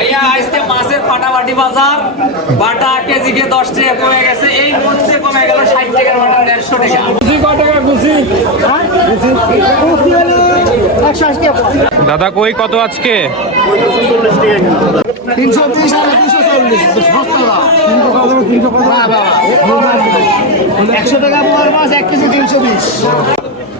ভাইয়া আজকে মাছের ফাটাফাটি বাজার। বাটা কেজিকে দশ টাকা কমে গেছে। এই মুহূর্তে কমে গেল ষাট টাকার বাটা দেড়শো টাকা। দাদা কই কত আজকে? তিনশো তিরিশ আর তিনশো চল্লিশ। তিনশো একশো টাকা মাছ এক কেজি তিনশো বিশ।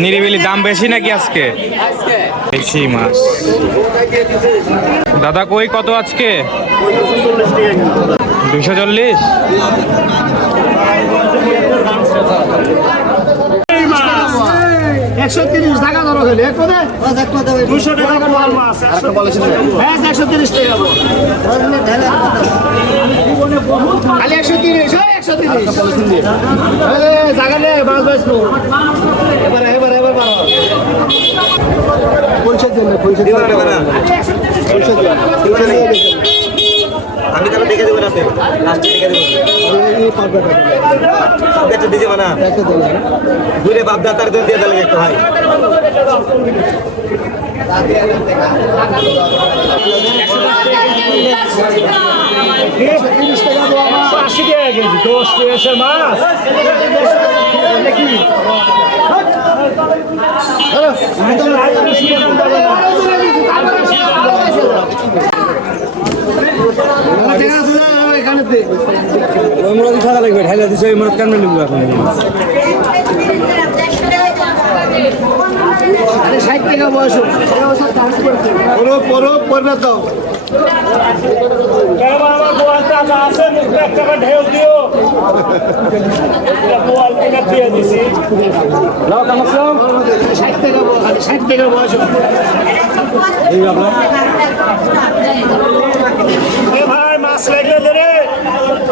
নিরিবিলি দাম বেশি নাকি আজকে? বেশি মাছ। দাদা, কই কত আজকে? দুশো চল্লিশ? একশো তিরিশ টাকা ধরো দুশো টাকা মাছ হ্যাঁ একশো তিরিশ টাকা খালি একশো তিরিশ একশো তিরিশ। জায়গা নেই মাছ বেচবো। এবার এবার এবার বাড়ো। পয়সা দিন পয়সা আমি তাহলে দেখে দেবেন আপনি লাস্টে দেখে দেবেন একটা দিতে না দূরে বাপদা তার দিয়ে দিলেন একটা ভাই আশি টাকা কেজি দশ টাকা মাছ এখানে দেখ থাকা লাগবে ঢাইলা দিছে ওই মরত কেন নিব এখন। ষাট টাকা বয়স পড়ো পড়ো পড়বে তো। ষাট টাকা ষাট টাকা বয়স ভাই মাছ লাগলে ধরে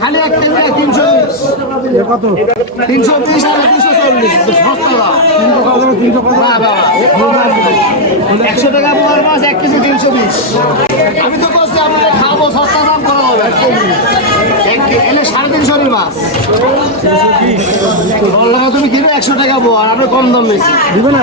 খালি এক কেজি তিনশো কত? তিনশো তিরিশ আর তিনশো চল্লিশ তিনশো একশো টাকা পোয়ার মাছ এক কেজি তিনশো বিশ। আমি তো বলছি আপনারা খাব সস্তা দাম করা হবে এলে সাড়ে তিনশোরই মাছ বললাম তুমি কিনো একশো টাকা বো আর আমি কম দাম বেশি। দিবে না।